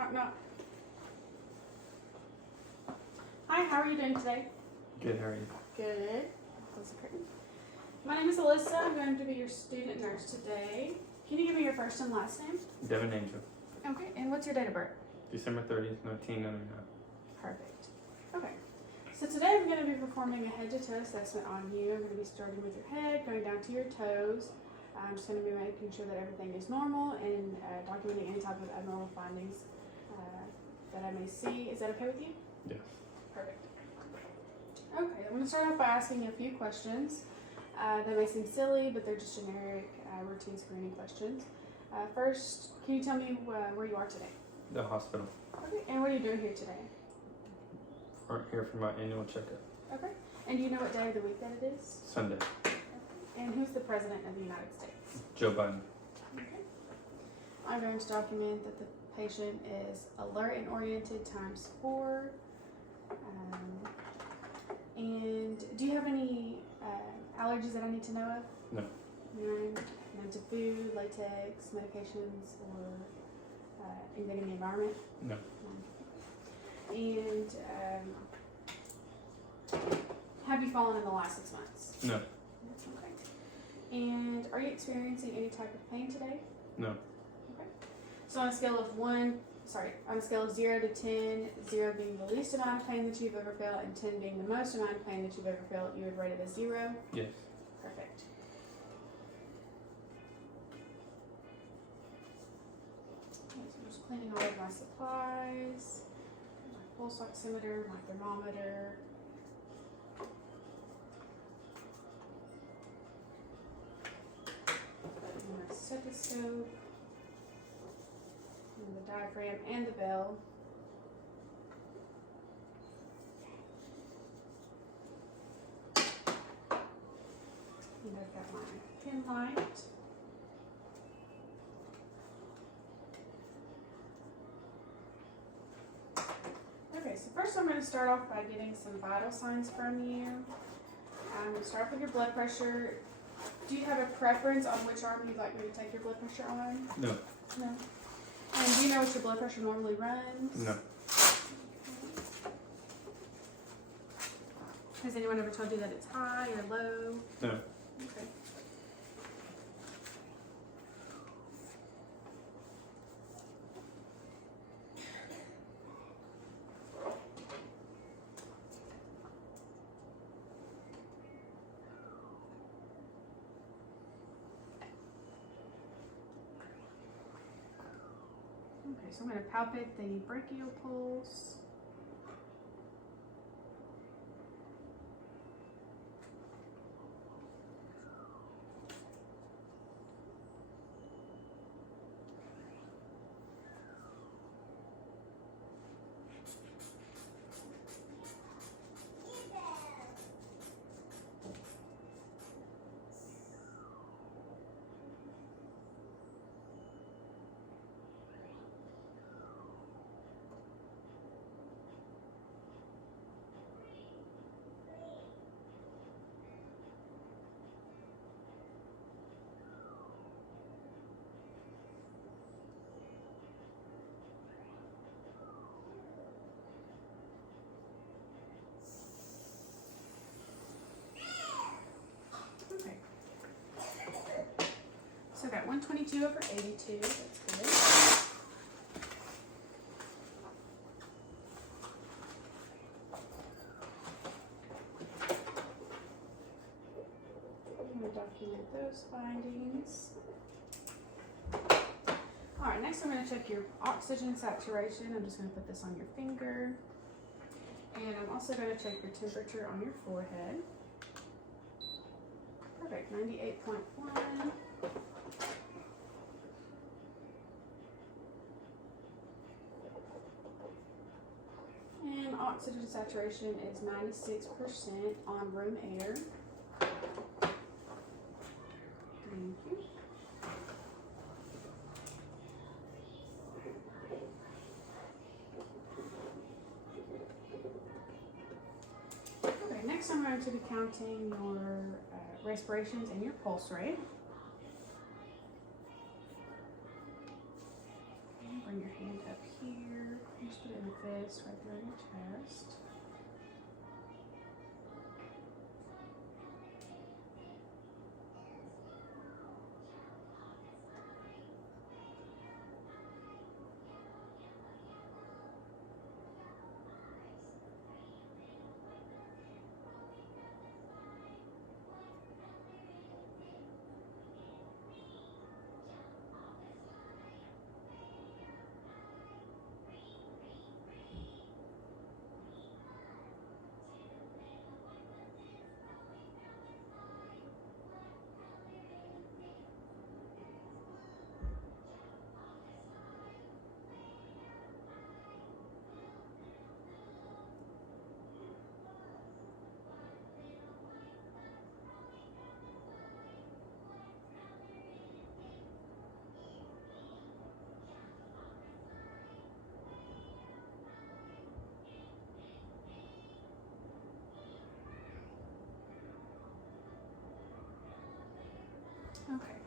Knock, knock. Hi, how are you doing today? Good, how are you? Good. Close the curtain. My name is Alyssa. I'm going to be your student nurse today. Can you give me your first and last name? Devin Angel, Okay, and what's your date of birth? December 30th, 1999. Perfect. Okay, so today I'm going to be performing a head-to-toe assessment on you. I'm going to be starting with your head, going down to your toes. I'm just going to be making sure that everything is normal and documenting any type of abnormal findings that I may see. Is that okay with you? Yes. Perfect. Okay, I'm going to start off by asking you a few questions. They may seem silly, but they're just generic routine screening questions. First, can you tell me where you are today? The hospital. Okay, and what are you doing here today? Here for my annual checkup. Okay, and do you know what day of the week that it is? Sunday. Okay. And who's the President of the United States? Joe Biden. Okay. I'm going to document that the patient is alert and oriented ×4. And do you have any allergies that I need to know of? No. None to food, latex, medications, or anything in the environment? No. And have you fallen in the last 6 months? No. Okay. And are you experiencing any type of pain today? No. Okay. So on a scale of 0 to 10, 0 being the least amount of pain that you've ever felt and 10 being the most amount of pain that you've ever felt, you would rate it as 0? Yes. Perfect. Okay, so I'm just cleaning all of my supplies. My pulse oximeter, my thermometer. And my stethoscope. And the diaphragm and the bell. And I've got my pin light. Okay, so first I'm going to start off by getting some vital signs from you. I'm going to start off with your blood pressure. Do you have a preference on which arm you'd like me to take your blood pressure on? No. No. And do you know what your blood pressure normally runs? No. Has anyone ever told you that it's high or low? No. Okay. Okay, so I'm going to palpate the brachial pulse. Okay. So I got 122/82. That's good. I'm going to document those findings. Alright, next I'm going to check your oxygen saturation. I'm just going to put this on your finger. And I'm also going to check your temperature on your forehead. Perfect, 98.1. And oxygen saturation is 96% on room air. Thank you. Okay, next I'm going to be counting your respirations and your pulse rate. Bring your hand up here. Just put it in the fist right there in your chest. Okay.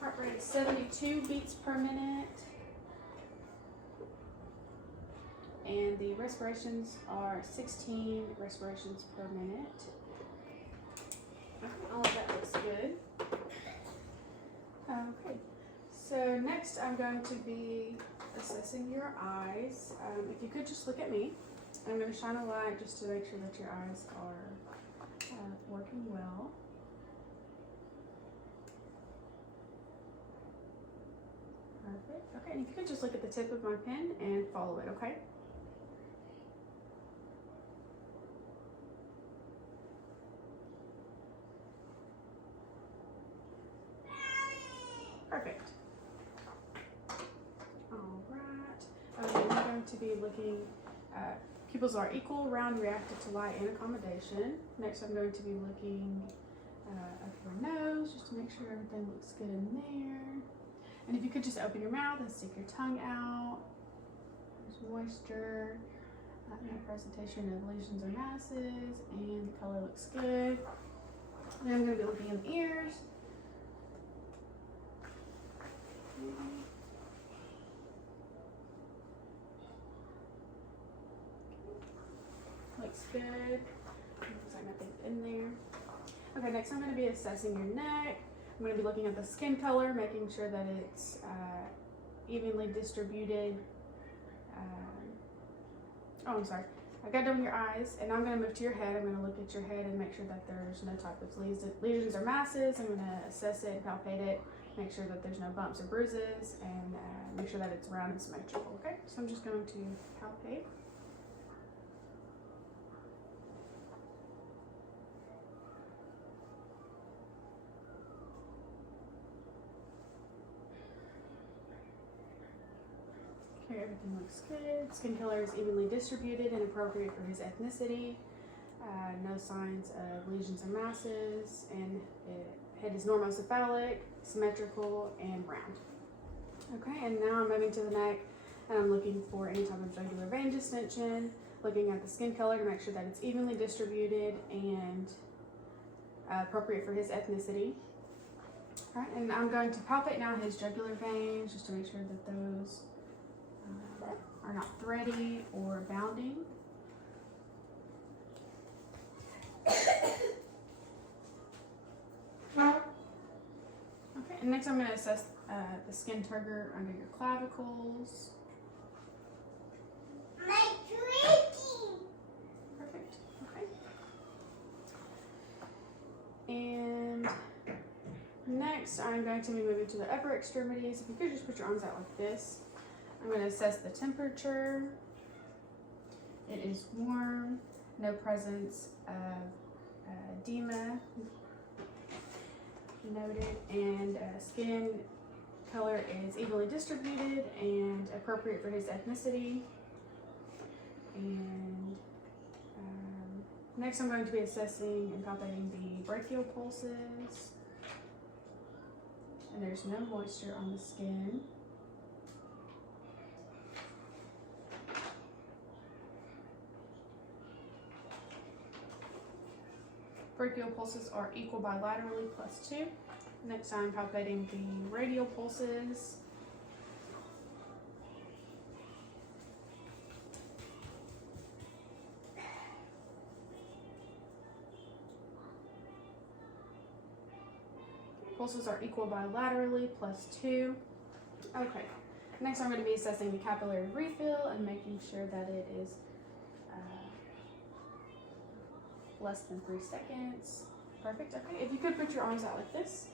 Heart rate is 72 beats per minute. And the respirations are 16 respirations per minute. Okay, all of that looks good. Okay, so next I'm going to be assessing your eyes. If you could just look at me. I'm going to shine a light just to make sure that your eyes are working well. Perfect. Okay, and if you could just look at the tip of my pen and follow it, okay? Perfect. All right. Okay, I'm going to be looking, pupils are equal, round, reactive to light, and accommodation. Next, I'm going to be looking up your nose just to make sure everything looks good in there. And if you could just open your mouth and stick your tongue out. There's moisture, no presentation of lesions or masses, and the color looks good. Then I'm going to be looking in the ears. Looks good. Looks like nothing's in there. Okay, next I'm going to be assessing your neck. I'm going to be looking at the skin color, making sure that it's evenly distributed. Oh, I'm sorry. I got done with your eyes, and I'm going to move to your head. I'm going to look at your head and make sure that there's no type of lesions or masses. I'm going to assess it, palpate it, make sure that there's no bumps or bruises, and make sure that it's round and symmetrical, okay? So I'm just going to palpate. Okay, everything looks good. Skin color is evenly distributed and appropriate for his ethnicity. No signs of lesions or masses, and head is normocephalic, symmetrical, and round. Okay, and now I'm moving to the neck, and I'm looking for any type of jugular vein distension, looking at the skin color to make sure that it's evenly distributed and appropriate for his ethnicity. All right, and I'm going to palpate now his jugular veins just to make sure that those are not thready or bounding. Okay, and next I'm going to assess the skin turgor under your clavicles. Perfect. Okay. And next I'm going to be moving to the upper extremities. If you could just put your arms out like this. I'm going to assess the temperature. It is warm, no presence of edema noted, and skin color is evenly distributed and appropriate for his ethnicity. And next I'm going to be assessing and palpating the brachial pulses. And there's no moisture on the skin. Brachial pulses are equal bilaterally +2. Next I'm palpating the radial pulses. Pulses are equal bilaterally, +2. Okay. Next, I'm going to be assessing the capillary refill and making sure that it is less than 3 seconds. Perfect. Okay. If you could put your arms out like this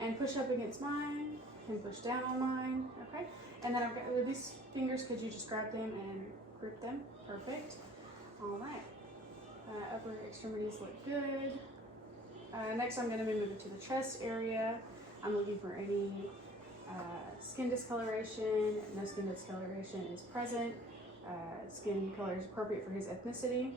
and push up against mine and push down on mine. Okay. And then I've got with these fingers, could you just grab them and grip them? Perfect. All right. Upper extremities look good. Next, I'm going to be moving to the chest area. I'm looking for any skin discoloration. No skin discoloration is present. Skin color is appropriate for his ethnicity.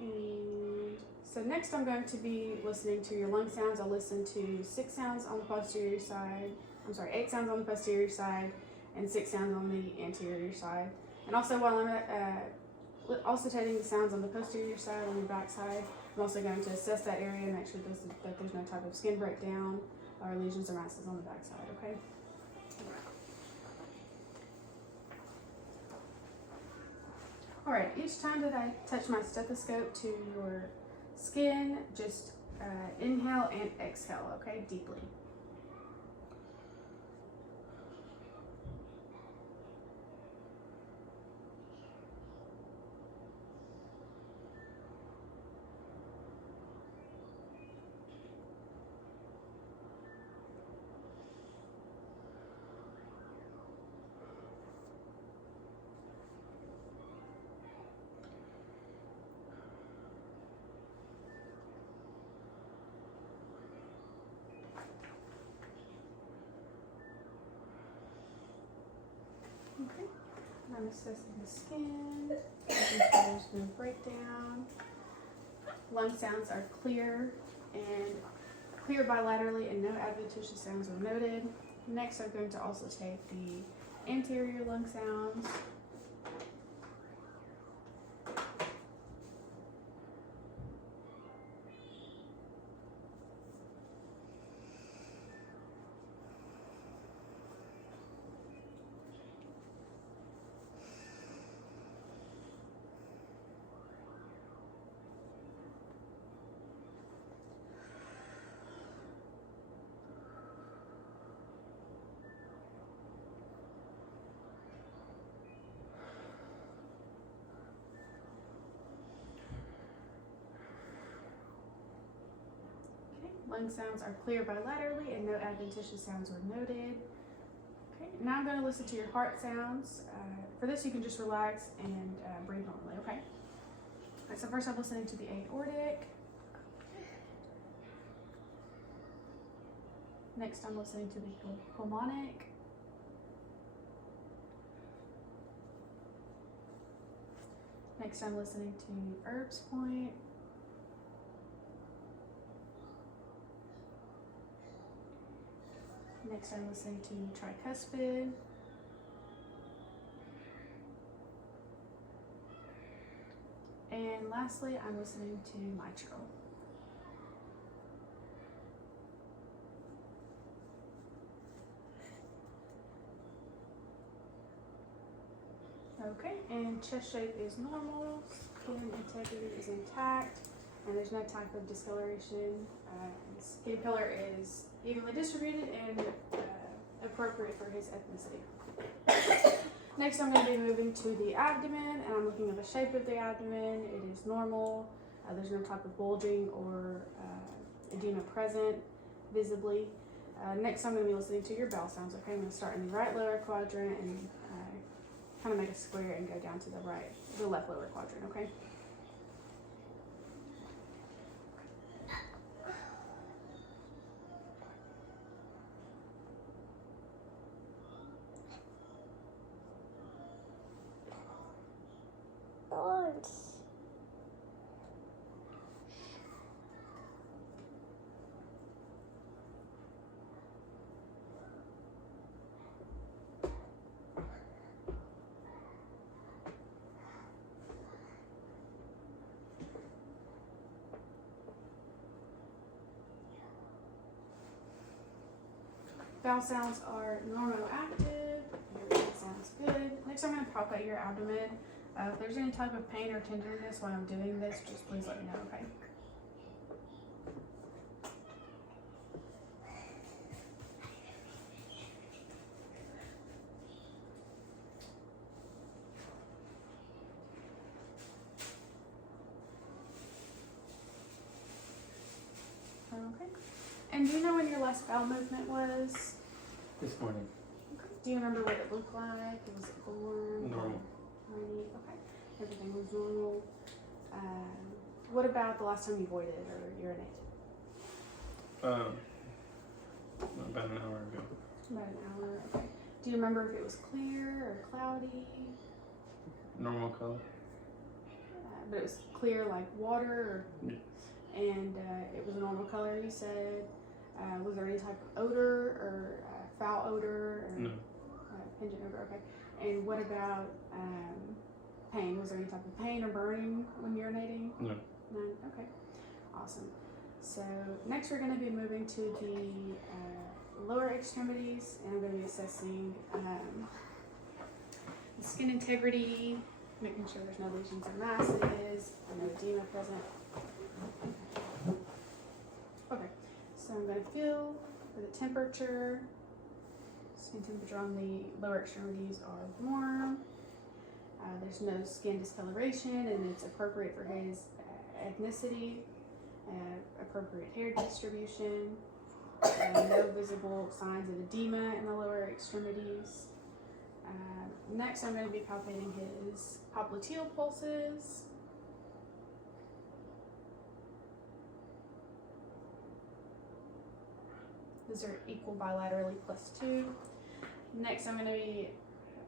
And so next I'm going to be listening to your lung sounds. I'll listen to 6 sounds on the posterior side. 8 sounds on the posterior side and 6 sounds on the anterior side. And also while I'm also taking the sounds on the posterior side, on the back side, I'm also going to assess that area and make sure that there's no type of skin breakdown or lesions or masses on the back side, okay? All right, each time that I touch my stethoscope to your skin, just inhale and exhale, okay, deeply. Okay, I'm assessing the skin, making sure there's no breakdown. Lung sounds are clear bilaterally and no adventitious sounds are noted. Next, I'm going to also take the anterior lung sounds. Lung sounds are clear bilaterally and no adventitious sounds were noted. Okay, now I'm going to listen to your heart sounds. For this, you can just relax and breathe normally, okay? All right, so first I'm listening to the aortic. Next, I'm listening to the pulmonic. Next, I'm listening to Erb's point. Next, I'm listening to tricuspid. And lastly, I'm listening to mitral. Okay, and chest shape is normal, skin integrity is intact, and there's no type of discoloration. Skin color is evenly distributed and appropriate for his ethnicity. Next, I'm going to be moving to the abdomen, and I'm looking at the shape of the abdomen. It is normal. There's no type of bulging or edema present visibly. Next, I'm going to be listening to your bowel sounds. Okay, I'm going to start in the right lower quadrant and kind of make a square and go down to the left lower quadrant. Okay. Bowel sounds are normoactive. Everything sounds good. Next, I'm going to palpate your abdomen. If there's any type of pain or tenderness while I'm doing this, just please let me know, okay? Okay. And do you know when your last bowel movement was? This morning. Okay. Do you remember what it looked like? Was it warm? Normal. Rainy? Okay. Everything was normal. What about the last time you voided or urinated? About an hour ago. About an hour. Okay. Do you remember if it was clear or cloudy? Normal color. But it was clear like water, Yeah. and it was a normal color. You said. Was there any type of odor or foul odor or No. pungent odor? Okay. And what about pain? Was there any type of pain or burning when urinating? No. None. Okay. Awesome. So next we're going to be moving to the lower extremities, and I'm going to be assessing the skin integrity, making sure there's no lesions or masses, no edema present. Okay. So I'm going to feel for the temperature. Skin temperature on the lower extremities are warm. There's no skin discoloration, and it's appropriate for his ethnicity, appropriate hair distribution, no visible signs of edema in the lower extremities. Next, I'm going to be palpating his popliteal pulses. Those are equal bilaterally +2. Next, I'm going to be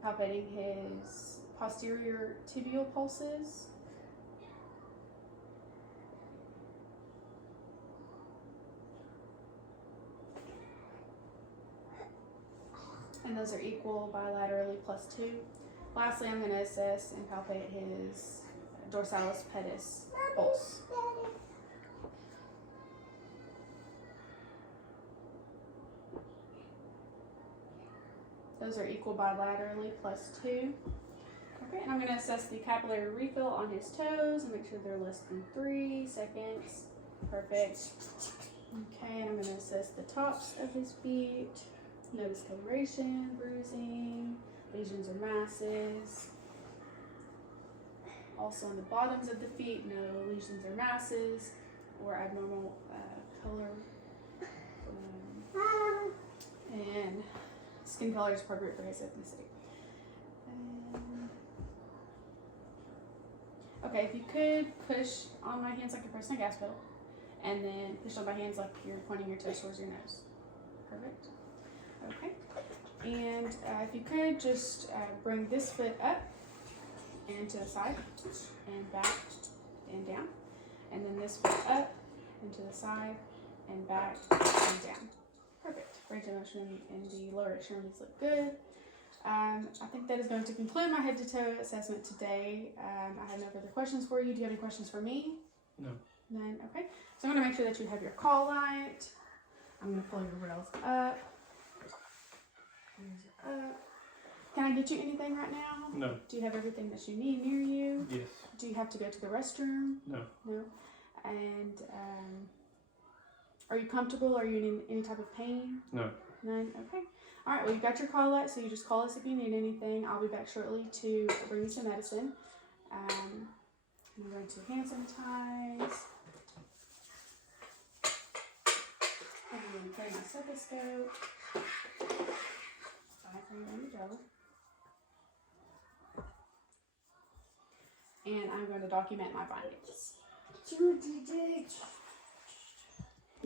palpating his posterior tibial pulses. And those are equal bilaterally +2. Lastly, I'm going to assess and palpate his dorsalis pedis pulse. Those are equal bilaterally +2. Okay, and I'm going to assess the capillary refill on his toes and make sure they're less than 3 seconds. Perfect. Okay, and I'm going to assess the tops of his feet. No discoloration, bruising, lesions or masses. Also on the bottoms of the feet, no lesions or masses or abnormal color. And skin color is appropriate for his ethnicity. Okay, if you could push on my hands like you're pressing a gas pedal, and then push on my hands like you're pointing your toes towards your nose. Perfect. Okay, and if you could just bring this foot up and to the side and back and down, and then this foot up and to the side and back and down. Perfect. Range of motion in the lower extremities look good. I think that is going to conclude my head to toe assessment today. I have no further questions for you. Do you have any questions for me? No. None? Okay. So I'm going to make sure that you have your call light. I'm going to pull your rails up. Can I get you anything right now? No. Do you have everything that you need near you? Yes. Do you have to go to the restroom? No. No. And are you comfortable? Are you in any type of pain? No. None? Okay. All right. Well, you've got your call light, so you just call us if you need anything. I'll be back shortly to bring you some medicine. I'm going to hand sanitize. I'm going to play my stethoscope. Ready to go. And I'm going to document my findings.